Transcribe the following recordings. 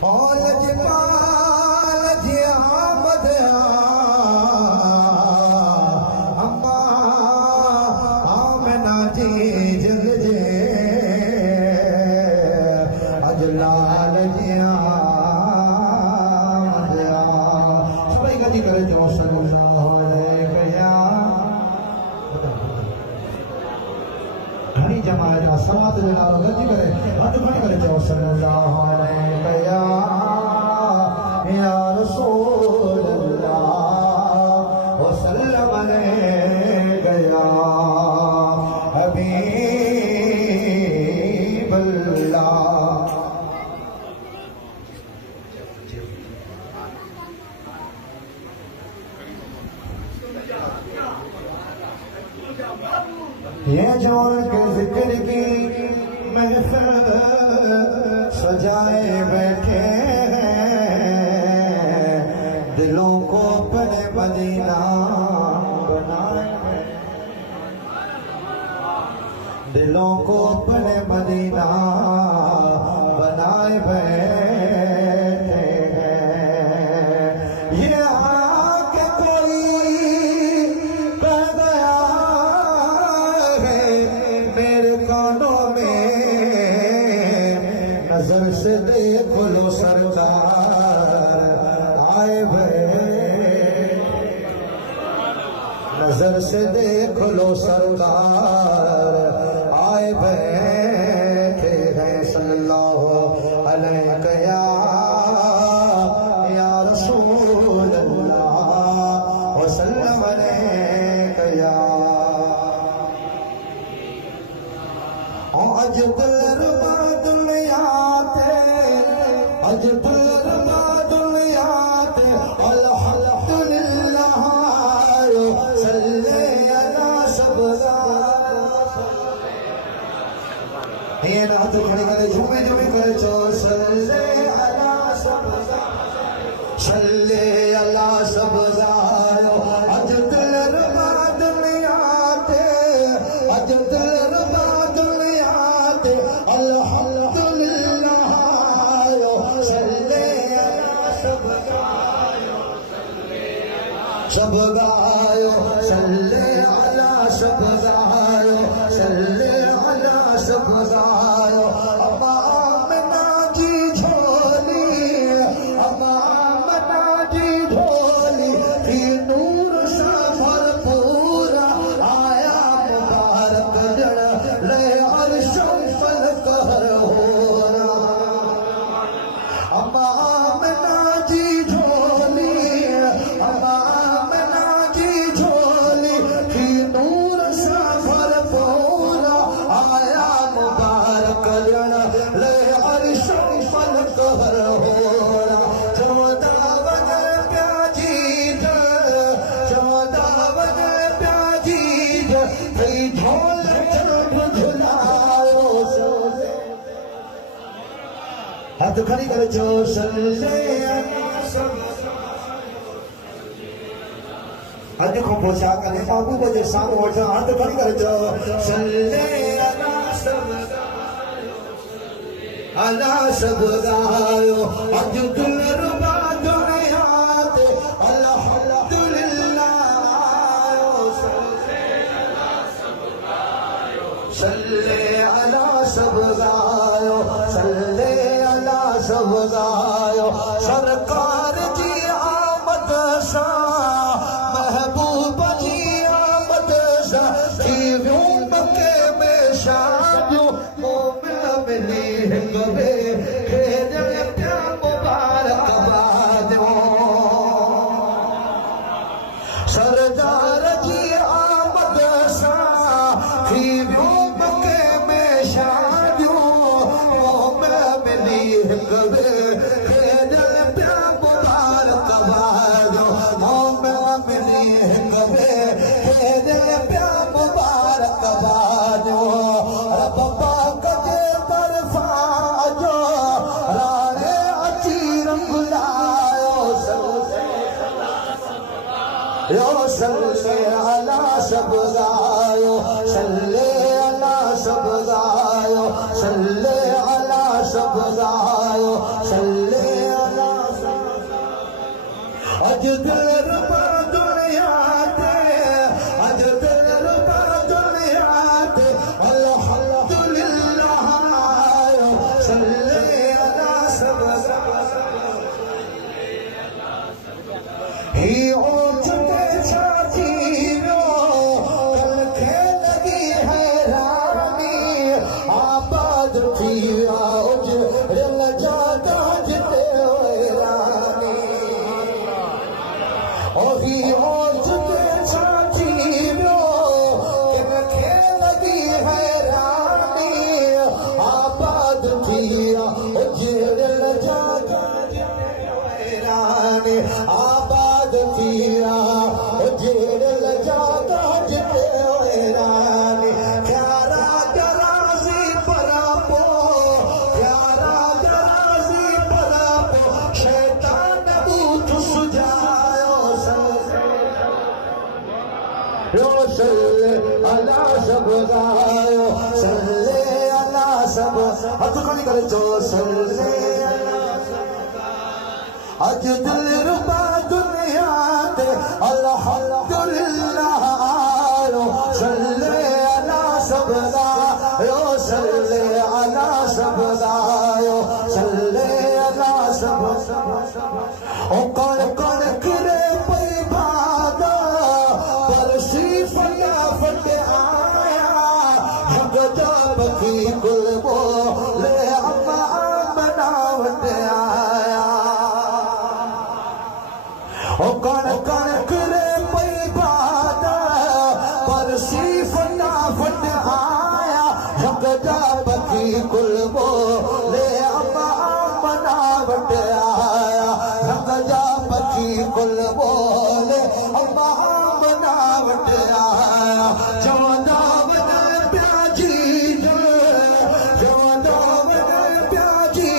लजपाल जी आमद अम्मा आमना जी जग जे अजलाल जी आमद सभी गति करे जो सल्लल्लाहु अलैहि घणी जमात समात जे नालो गति करे हद खणी करे जो सल्लल्लाहु अलैहि या रसूल अल्लाह वसल्लम गया हबीब अल्लाह। ये जोर के जिक्र की महफिल सजाए बैठे दिलों को अपने मदीना बनाए, दिलों को अपने मदीना बनाए बैठे हैं। ये आके कोई कह गया है मेरे कानों में नजर से देख लो सरकार आए भरे, नजर से देख लो सरकार आए बैठे हैं सल्लल्लाहु अलैहि या रसूल अल्लाह वसल्लम अलैहि या अज दिलरुबा दुनिया ते अज दिलरुबा दुनिया ते अल्हम्दुलिल्लाह सल्ले अला सबगार ये ना तो खड़े करे झूमे झूमे करे चो सल्ले अला सबगार सल्ले अला सबगार अज दिलरुबा दुनिया ते अज दिलरुबा दुनिया ते अल्हम्दुलिल्लाह सल्ले अला सबगार सब गायो सल्ले अला सब गायो सल्ले अला सब गायो अम्मा आमना जी झोली अम्मा आमना जी झोली की नूर सा भरपूर आया मुबारक जड़ ले अर्श फल कहर होना अम्मा आमना जी झोली अम्मा हाथ खड़ी करे जो सल्ले अज को पोछा करे बाबू बजे सामू वठा हाथ खड़ी करे जो सल्ले अला सब गायो अज दिलरुबा दुनिया ते अल्हम्दुलिल्लाह सल्ले अला सब गायो सल्ले अला सब गायो सरकार जी आमद सा महबूब जी आमद सा जीव्यूं मके में शादियूं मोमिन मिली हिकबे खेजल प्या मुबारक बादियों सरदार जी आमद सा जीव्यूं मके में शादियूं मोमिन मिली हिकबे खेजल प्या मुबारक बादियों मोमिन मिली हिकबे खेजल प्या मुबारक बादियों रब पाक जे तरफा जो राणे अची रंग लायो सल्ले अला सब गायो सल्ले अला सब गायो सल्ले अला सब गायो सल्ले अज दिल रुपा दुनिया ते अज दिल रुपा दुनिया ते अल्हम्दुलिल्लाह सल्ले अला सब ही ओ चुके छाती रो कल खे लगी हैरानी आबाद थी आज रल जाता जिते हैरानी ओ ही ओ चुके छाती रो कल खे लगी हैरानी आबाद थी आज रल जाता जिते हैरानी आबाद थिया जेर लजाता जिते हैरानी प्यारा जराजी परापो प्यारा जराजी परापो शैतान बूथ सुजायो सल्ले अला सब गायो सल्ले अला सब हाथ खड़ी करे जो सल्ले अज दिल रुपा दुनिया ते अल्हम्दुलिल्लाह सल्ले अला सब गायो सल्ले अला सब गायो सल्ले अला सब ओ कौन कौन करे पई बादा पर सीफया फट आया भगता बखी कुल बोले अम्मा बनावट आया ओ कौन कौन करे पई बादा पर सीफना फट आया भगता बखी कुल बोले अम्मा बनावट आया भगता बखी कुल बोले अम्मा बनावट आया जवाना बना प्याजी जवाना बना प्याजी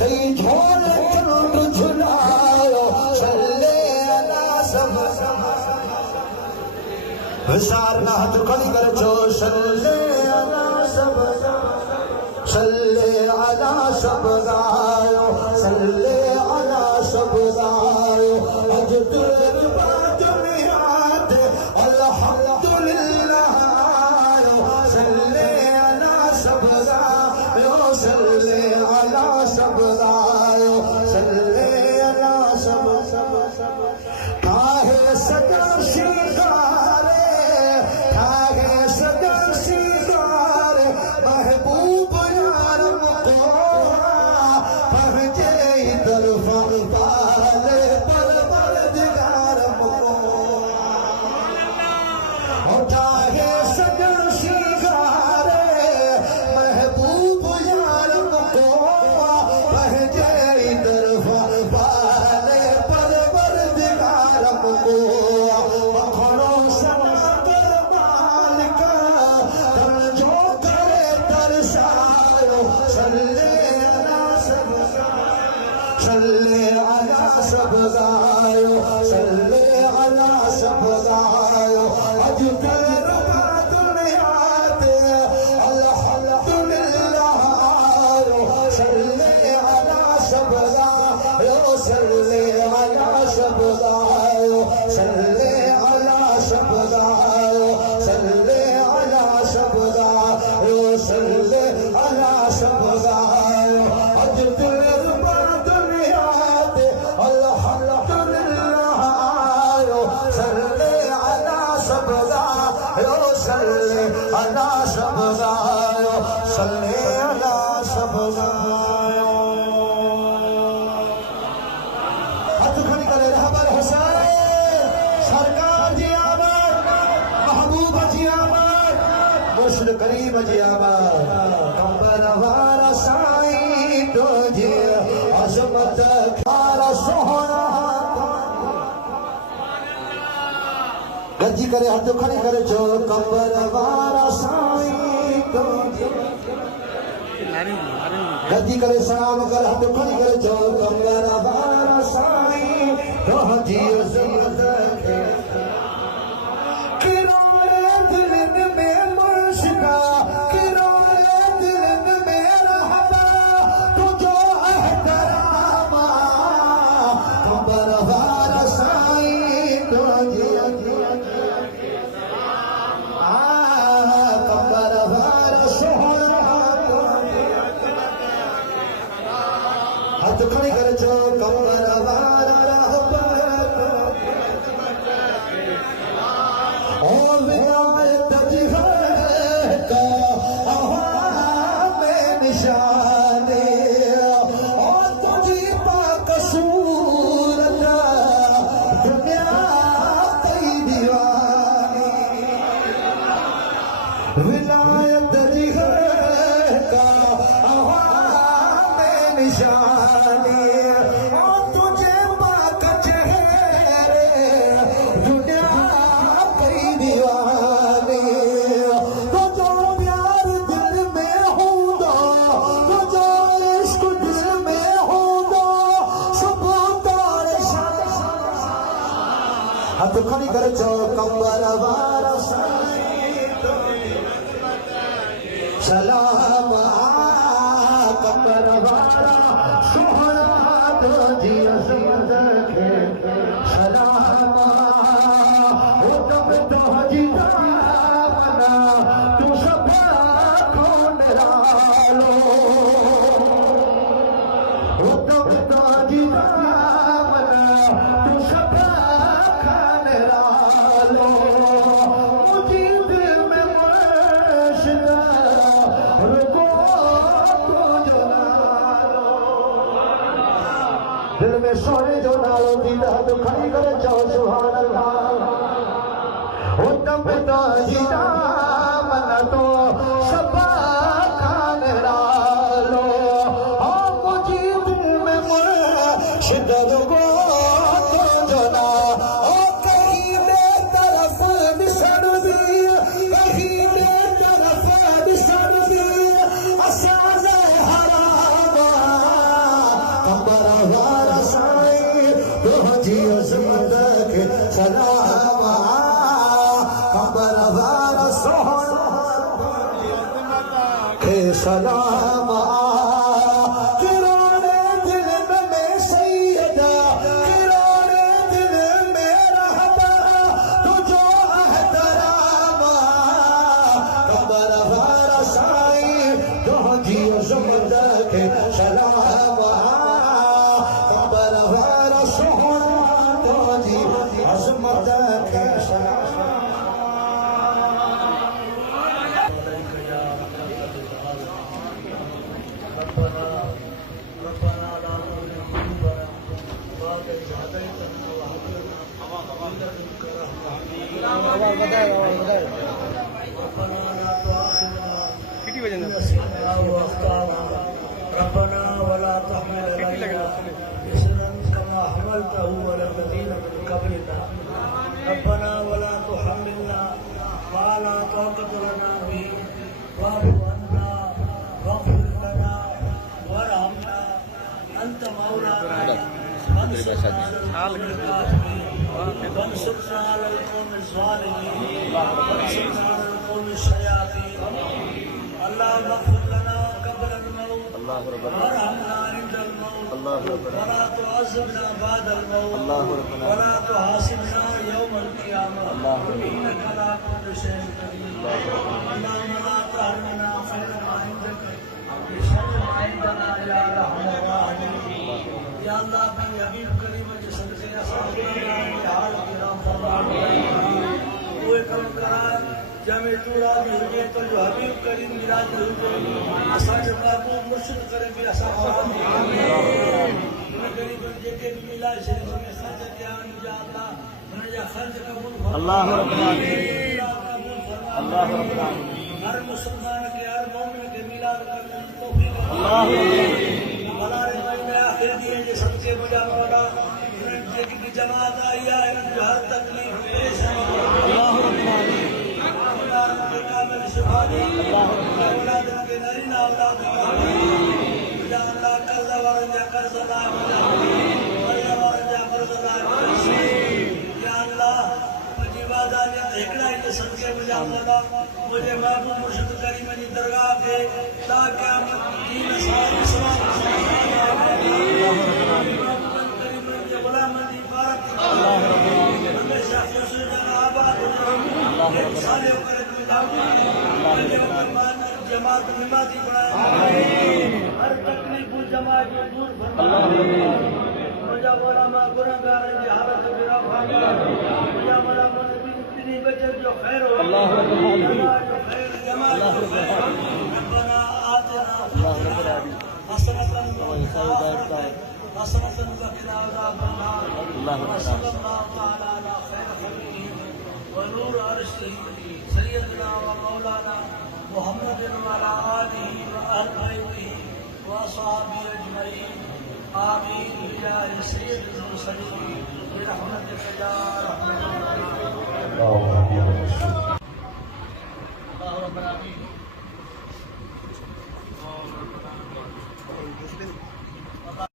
कई झोल चुट झुलायो सल्ले अला सब विसार ना हाथ खड़ी कर जो सल्ले अला सब सल्ले अला सब गायो सल्ले अला सब गायो अज दिल बात में आते अल्हम्दुलिल्लाह सल्ले अला सब गायो सल्ले अला सब गायो सल्ले अला सब काहे सदा शिकारे काहे सदा शिकारे महबूब यार मुको पहुंचे तरफा पाले परवरदिगार मुको काहे सदा शिकारे महबूब यार मुको पहुंचे तरफा पाले परवरदिगार मुको मखनो सना कर मालिका तन जो करे तरसायो सल्ले अला सब सल्ले अला सब गायो सल्ले अला सब गायो अज दिल रुपा दुनिया ते अल्हम्दुलिल्लाह सल्ले अला सब गायो सल्ले अला सब गायो सल्ले अला सब गायो सल्ले अला सब गायो सल्ले अला सब गायो अज दिल रुपा दुनिया ते अल्हम्दुलिल्लाह सल्ले अला सब गायो सल्ले अला सब गायो सल्ले अला सब गायो हाथ खड़ी करे रहबर हुसैन सरकार जी आमद महबूब जी आमद मुर्शिद करीम जी आमद कंबर वारा साईं तुझे अजमत खारा सोहना गजी करे हाथ खड़ी करे जो कंबर वारा साईं तुझे गजी करे सलाम कर हाथ खड़ी करे जो कंबर वारा साईं तुझे अजमत किराए दिल में मुर्शिदा किराए दिल में रहबा तुझो एहतरामा कंबर वारा हाथ खड़ी कर जो कमर वारा रहबर ओ विलायत जिहर का में निशाने ओ तुझी पाक सूरत दुनिया कई दीवानी विलायत जिहर का में निशाने ओ तुझे पाक चेहरे दुनिया कई दीवानी तो जो प्यार दिल में होगा तो जो इश्क दिल में होगा सब तारे हाथ खड़ी कर जो कमर वारा सलाम कमर वारा सोहरा तो जी अज़मत के सलाम हो तब तो जी दामना तू सब कौन रालो हो तब तो जी दामना तू सब कौन रालो मुझे दिल में मुर्शिदा रुको तो जो नालो दिल में सोने जो नालो दीदा तो खड़ी कर जाओ सुभान अल्लाह हो तब तो जीता मन तो सबा खान डालो हो मुझे दिल में मुर्शिद रुको तो जो ना ओ कहीं बेतरफ बिसर दी कहीं बेतरफ बिसर दी असाज हराम कमर वारा साईं तो जी अज़मत के सलाम कमर वारा सोहरा के सलाम किराने दिल में सैयदा किराने दिल में रहबर तुझो एहतराम कमर वारा साईं तो जी अज़मत के सलाम कमर वारा सोहरा तो जी अज़मत के सलाम रब्बना वला तहमिल अलैना इसरन कमा हमलतहु अला लज़ीना मिन क़ब्लिना रब्बना वला तुहम्मिलना मा ला ताक़त लना बिही वाअफ़ु अन्ना वाग़फ़िर लना वरहमना अंत मौलाना वंसुरना अलल क़ौमिज़ ज़ालिमीन वंसुरना अलल क़ौमिश शयातीन अल्लाहुम्मा इग़फ़िर लना क़ब्ल अल-मौत वरहमना इंद अल-मौत वला तुअज़्ज़िबना बाद अल-मौत वला तुहासिबना यौम अल-क़ियामह इन्नका अला कुल्लि शैइन क़दीर अल्लाहुम्मा ला तहरिमना खैर मा इंदक बिशर्रि मा इंदना या अरहमर राहिमीन या अल्लाह अपने हबीब करीम के सदक़े असाबे हाल की राम फरमा वो करम करा जमे तूरा भी हुए तो जो हबीब करीम मिराज हुए असा जो महबूब मुर्शिद करे भी असा आमीन करीब जेके भी मिला शरीफ में खर्च किया या अल्लाह मन जा खर्च कबूल फरमा अल्लाह रब्बुल आमीन अल्लाह रब्बुल आमीन हर मुसलमान के हर मोमिन के मिलाद करने की तौफीक अल्लाह भला रे महीने आखिर दिए जे सबके बजा वाला जेकी की जमात आई है जो हर तकलीफ परेशानी अल्लाह रब्बुल आमीन कामिल शिफानी औलाद के नरीना औलाद या अल्लाह कर्ज़ वरजा कर्ज़ अदा कर्ज़ वरजा कर्ज़ अदा या अल्लाह मुझे वादा ने एकड़ा के सदके मुझे अल्लाह मुझे महबूब मुर्शिद करीम की दरगाह के ता क़यामत दीन साल इस्लाम करीम के गुलाम दी बारक अल्लाह हमेशा खुश जगह आबाद हो साले करे जमात हिमाती बनाए हर तकलीफ जमात को दूर फरमा मुझा बोला मां गुनाहगार की हालत मेरा भागा मुझा बोला इतनी बचत जो खैर हो अल्लाह जो खैर जमात जो खैर रब्बना आतिना हसनतन हसनतन वक़िना अज़ाबन्नार सल्लल्लाहु तआला अला खैर खल्क़िही व नूर अर्शिही सय्यदना व मौलाना मुहम्मद व अला आलिही व अहलिही व अस्हाबिही अजमईन आमीन या सय्यदुल मुरसलीन बिरहमतिक या रहमान अल्लाह रब्बल आमीन।